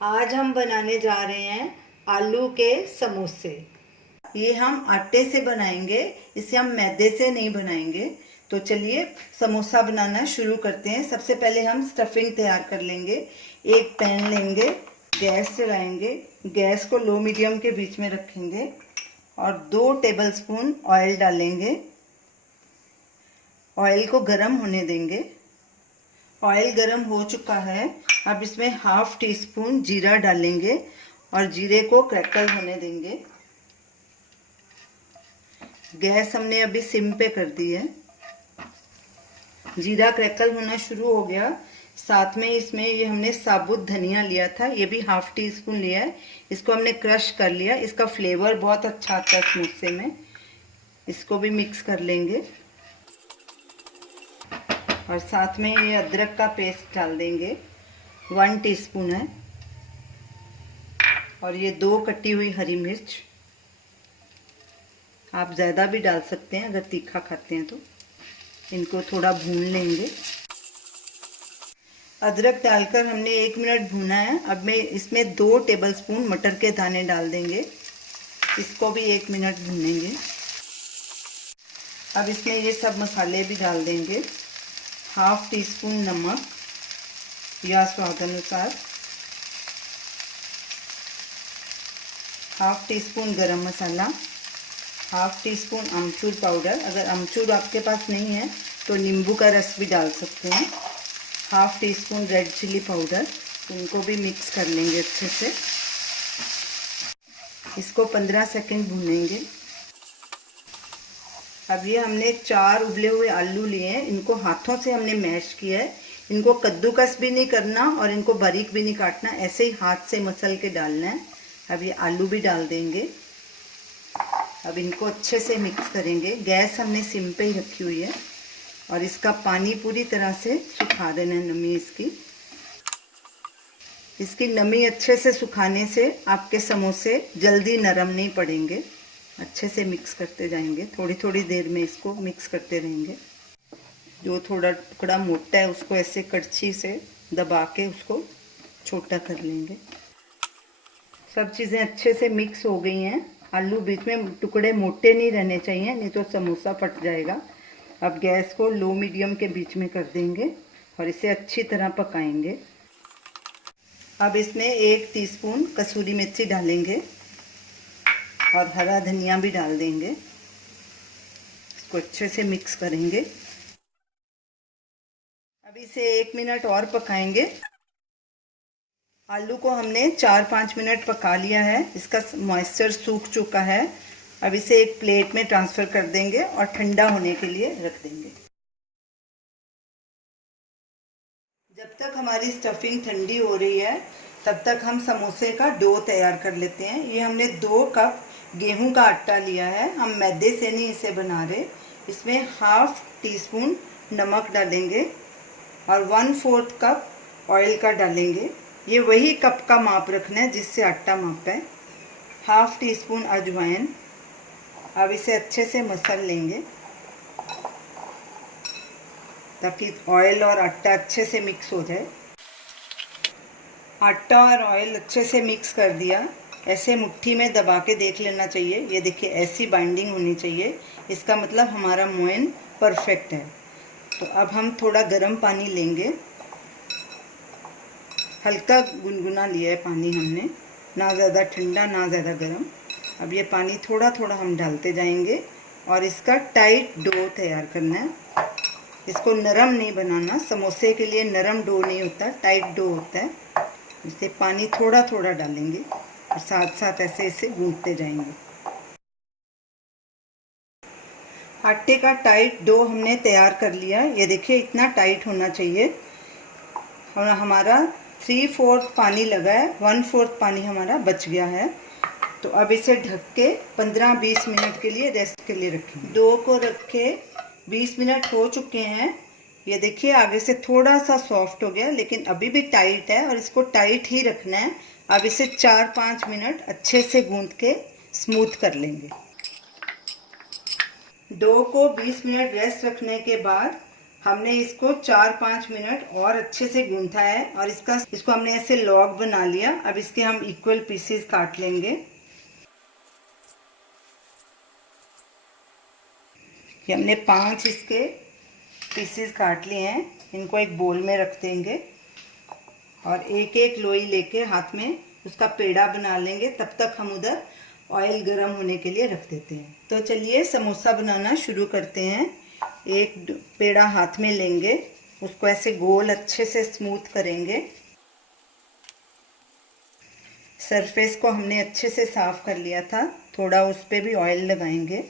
आज हम बनाने जा रहे हैं आलू के समोसे। ये हम आटे से बनाएंगे, इसे हम मैदे से नहीं बनाएंगे। तो चलिए समोसा बनाना शुरू करते हैं। सबसे पहले हम स्टफिंग तैयार कर लेंगे। एक पैन लेंगे, गैस जलाएंगे, गैस को लो मीडियम के बीच में रखेंगे और 2 टेबलस्पून ऑयल डालेंगे। ऑयल को गर्म होने देंगे। ऑयल गर्म हो चुका है। अब इसमें हाफ टी स्पून जीरा डालेंगे और जीरे को क्रैकल होने देंगे। गैस हमने अभी सिम पे कर दी है। जीरा क्रैकल होना शुरू हो गया। साथ में इसमें ये हमने साबुत धनिया लिया था, ये भी हाफ टी स्पून लिया है। इसको हमने क्रश कर लिया। इसका फ्लेवर बहुत अच्छा आता है समोसे में। इसको भी मिक्स कर लेंगे और साथ में ये अदरक का पेस्ट डाल देंगे, 1 टीस्पून है। और ये 2 कटी हुई हरी मिर्च, आप ज़्यादा भी डाल सकते हैं अगर तीखा खाते हैं तो। इनको थोड़ा भून लेंगे। अदरक डालकर हमने 1 मिनट भूना है। अब मैं इसमें 2 टेबलस्पून मटर के दाने डाल देंगे। इसको भी 1 मिनट भूनेंगे। अब इसमें ये सब मसाले भी डाल देंगे। हाफ टी स्पून नमक या स्वाद अनुसार, हाफ टी स्पून गरम मसाला, हाफ टी स्पून अमचूर पाउडर। अगर अमचूर आपके पास नहीं है तो नींबू का रस भी डाल सकते हैं। Half teaspoon red chili powder. इनको भी मिक्स कर लेंगे अच्छे से। इसको 15 सेकंड भूनेंगे। अब ये हमने 4 उबले हुए आलू लिए हैं। इनको हाथों से हमने मैश किया है। इनको कद्दूकस भी नहीं करना और इनको बारीक भी नहीं काटना, ऐसे ही हाथ से मसल के डालना है। अब ये आलू भी डाल देंगे। अब इनको अच्छे से मिक्स करेंगे। गैस हमने सिम पे ही रखी हुई है और इसका पानी पूरी तरह से सुखा देना है, नमी इसकी। इसकी नमी अच्छे से सुखाने से आपके समोसे जल्दी नरम नहीं पड़ेंगे। अच्छे से मिक्स करते जाएंगे, थोड़ी थोड़ी देर में इसको मिक्स करते रहेंगे। जो थोड़ा टुकड़ा मोटा है उसको ऐसे कड़छी से दबा के उसको छोटा कर लेंगे। सब चीज़ें अच्छे से मिक्स हो गई हैं। आलू बीच में टुकड़े मोटे नहीं रहने चाहिए, नहीं तो समोसा फट जाएगा। अब गैस को लो मीडियम के बीच में कर देंगे और इसे अच्छी तरह पकाएंगे। अब इसमें 1 टीस्पून कसूरी मेथी डालेंगे और हरा धनिया भी डाल देंगे। इसको अच्छे से मिक्स करेंगे। अब इसे 1 मिनट और पकाएंगे। आलू को हमने 4-5 मिनट पका लिया है। इसका मॉइस्चर सूख चुका है। अब इसे एक प्लेट में ट्रांसफ़र कर देंगे और ठंडा होने के लिए रख देंगे। जब तक हमारी स्टफिंग ठंडी हो रही है तब तक हम समोसे का डो तैयार कर लेते हैं। ये हमने 2 कप गेहूं का आटा लिया है। हम मैदे से नहीं इसे बना रहे। इसमें हाफ टी स्पून नमक डालेंगे और 1/4 कप ऑयल का डालेंगे। ये वही कप का माप रखना है जिससे आटा मापा है। हाफ टी स्पून अजवाइन। अब इसे अच्छे से मसल लेंगे ताकि ऑयल और आटा अच्छे से मिक्स हो जाए। आटा और ऑयल अच्छे से मिक्स कर दिया। ऐसे मुट्ठी में दबा के देख लेना चाहिए। ये देखिए ऐसी बाइंडिंग होनी चाहिए। इसका मतलब हमारा मोयन परफेक्ट है। तो अब हम थोड़ा गर्म पानी लेंगे। हल्का गुनगुना लिया है पानी हमने, ना ज़्यादा ठंडा ना ज़्यादा गर्म। अब ये पानी थोड़ा थोड़ा हम डालते जाएंगे और इसका टाइट डो तैयार करना है। इसको नरम नहीं बनाना। समोसे के लिए नरम डो नहीं होता, टाइट डो होता है। इसे पानी थोड़ा थोड़ा डालेंगे और साथ साथ ऐसे इसे गूंथते जाएंगे। आटे का टाइट डो हमने तैयार कर लिया। ये देखिए इतना टाइट होना चाहिए। और हमारा 3/4 पानी लगा है, 1/4 पानी हमारा बच गया है। तो अब इसे ढक के 15-20 मिनट के लिए रेस्ट के लिए रखेंगे। डो को रख के 20 मिनट हो चुके हैं। ये देखिए आगे से थोड़ा सा सॉफ्ट हो गया, लेकिन अभी भी टाइट है और इसको टाइट ही रखना है। अब इसे 4-5 मिनट अच्छे से गूंथ के स्मूथ कर लेंगे। डो को 20 मिनट रेस्ट रखने के बाद हमने इसको 4-5 मिनट और अच्छे से गूंथा है और इसको हमने ऐसे लॉग बना लिया। अब इसके हम इक्वल पीसेस काट लेंगे। ये हमने 5 इसके पीसेस काट लिए हैं। इनको एक बोल में रख देंगे और एक एक लोई लेके हाथ में उसका पेड़ा बना लेंगे। तब तक हम उधर ऑयल गर्म होने के लिए रख देते हैं। तो चलिए समोसा बनाना शुरू करते हैं। एक पेड़ा हाथ में लेंगे, उसको ऐसे गोल अच्छे से स्मूथ करेंगे। सरफेस को हमने अच्छे से साफ कर लिया था। थोड़ा उस पे भी ऑयल लगाएंगे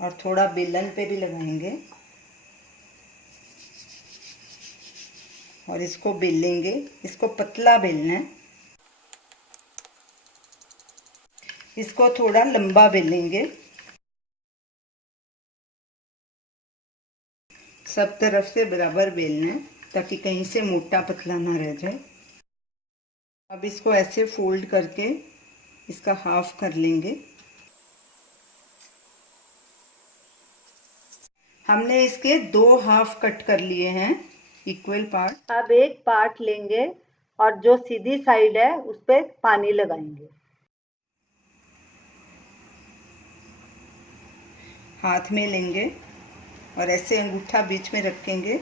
और थोड़ा बेलन पे भी लगाएंगे और इसको बेल लेंगे। इसको पतला बेलना है। इसको थोड़ा लंबा बेलेंगे। सब तरफ से बराबर बेलना है ताकि कहीं से मोटा पतला ना रह जाए। अब इसको ऐसे फोल्ड करके इसका हाफ कर लेंगे। हमने इसके 2 हाफ कट कर लिए हैं, इक्वल पार्ट। अब एक पार्ट लेंगे और जो सीधी साइड है उस पर पानी लगाएंगे। हाथ में लेंगे और ऐसे अंगूठा बीच में रखेंगे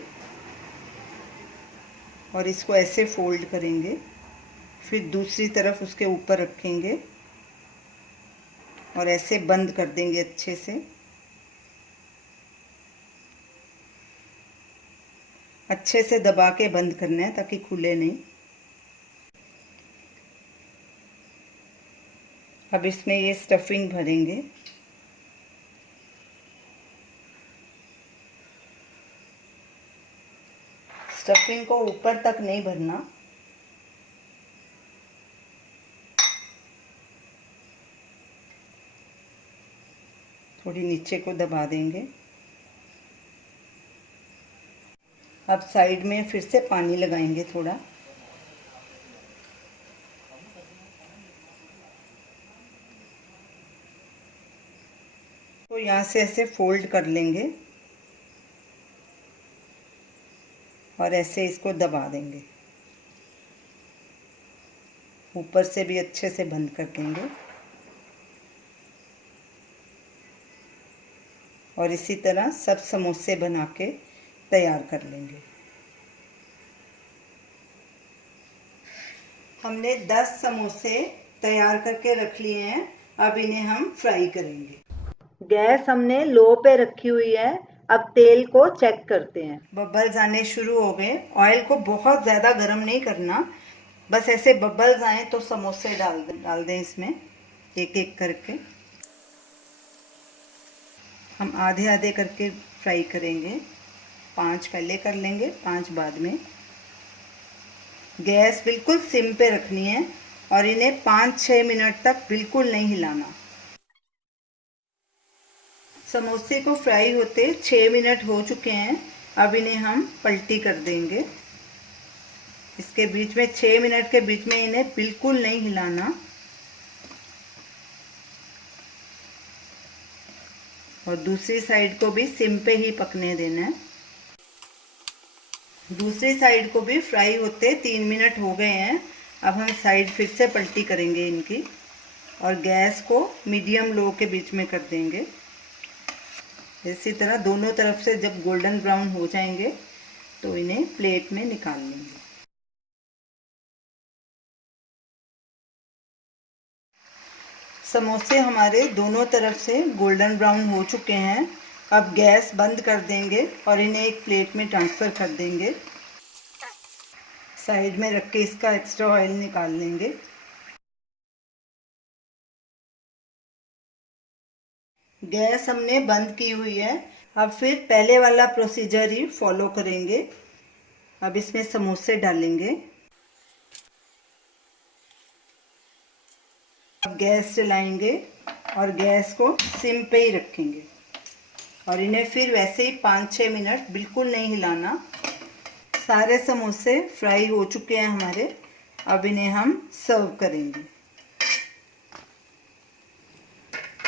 और इसको ऐसे फोल्ड करेंगे। फिर दूसरी तरफ उसके ऊपर रखेंगे और ऐसे बंद कर देंगे अच्छे से। अच्छे से दबा के बंद करना है ताकि खुले नहीं। अब इसमें ये स्टफिंग भरेंगे। स्टफिंग को ऊपर तक नहीं भरना, थोड़ी नीचे को दबा देंगे। अब साइड में फिर से पानी लगाएंगे थोड़ा। तो यहाँ से ऐसे फोल्ड कर लेंगे और ऐसे इसको दबा देंगे। ऊपर से भी अच्छे से बंद कर देंगे और इसी तरह सब समोसे बना के तैयार कर लेंगे। हमने 10 समोसे तैयार करके रख लिए हैं। अब इन्हें हम फ्राई करेंगे। गैस हमने लो पे रखी हुई है। अब तेल को चेक करते हैं। बबल्स आने शुरू हो गए। ऑयल को बहुत ज़्यादा गर्म नहीं करना, बस ऐसे बबल्स आए तो समोसे डाल दें इसमें एक एक करके। हम आधे आधे करके फ्राई करेंगे। 5 पहले कर लेंगे, 5 बाद में। गैस बिल्कुल सिम पे रखनी है और इन्हें 5-6 मिनट तक बिल्कुल नहीं हिलाना। समोसे को फ्राई होते 6 मिनट हो चुके हैं। अब इन्हें हम पलटी कर देंगे। इसके बीच में 6 मिनट के बीच में इन्हें बिल्कुल नहीं हिलाना और दूसरी साइड को भी सिम पे ही पकने देना है। दूसरी साइड को भी फ्राई होते 3 मिनट हो गए हैं। अब हम साइड फिर से पलटी करेंगे इनकी और गैस को मीडियम लो के बीच में कर देंगे। इसी तरह दोनों तरफ से जब गोल्डन ब्राउन हो जाएंगे तो इन्हें प्लेट में निकाल लेंगे। समोसे हमारे दोनों तरफ से गोल्डन ब्राउन हो चुके हैं। अब गैस बंद कर देंगे और इन्हें एक प्लेट में ट्रांसफ़र कर देंगे। साइड में रख के इसका एक्स्ट्रा ऑयल निकाल लेंगे। गैस हमने बंद की हुई है। अब फिर पहले वाला प्रोसीजर ही फॉलो करेंगे। अब इसमें समोसे डालेंगे। अब गैस चलाएंगे और गैस को सिम पे ही रखेंगे और इन्हें फिर वैसे ही 5-6 मिनट बिल्कुल नहीं हिलाना। सारे समोसे फ्राई हो चुके हैं हमारे। अब इन्हें हम सर्व करेंगे।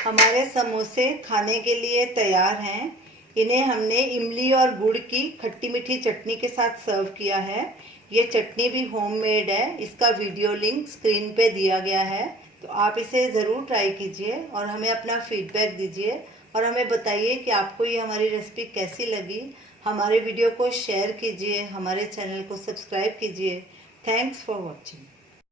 हमारे समोसे खाने के लिए तैयार हैं। इन्हें हमने इमली और गुड़ की खट्टी मीठी चटनी के साथ सर्व किया है। ये चटनी भी होममेड है, इसका वीडियो लिंक स्क्रीन पे दिया गया है, तो आप इसे ज़रूर ट्राई कीजिए और हमें अपना फीडबैक दीजिए और हमें बताइए कि आपको ये हमारी रेसिपी कैसी लगी। हमारे वीडियो को शेयर कीजिए, हमारे चैनल को सब्सक्राइब कीजिए। Thanks for watching.